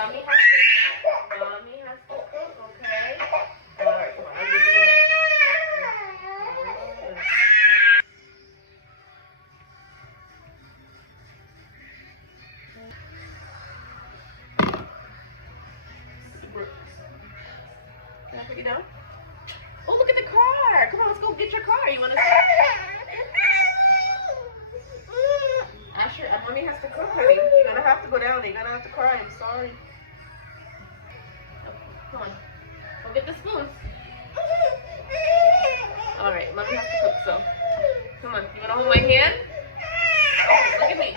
Mommy has to cook, okay? Alright, come on, I'll give you one. Can I put you down? Oh, look at the car. Come on, let's go get your car. You want to see? Asher, mommy has to cook, honey. You're going to have to go down there. You're going to have to cry. I'm sorry. Okay, come on. Go get the spoons. All right, mommy has to cook, so. Come on. You want to hold my hand? Oh, look at me.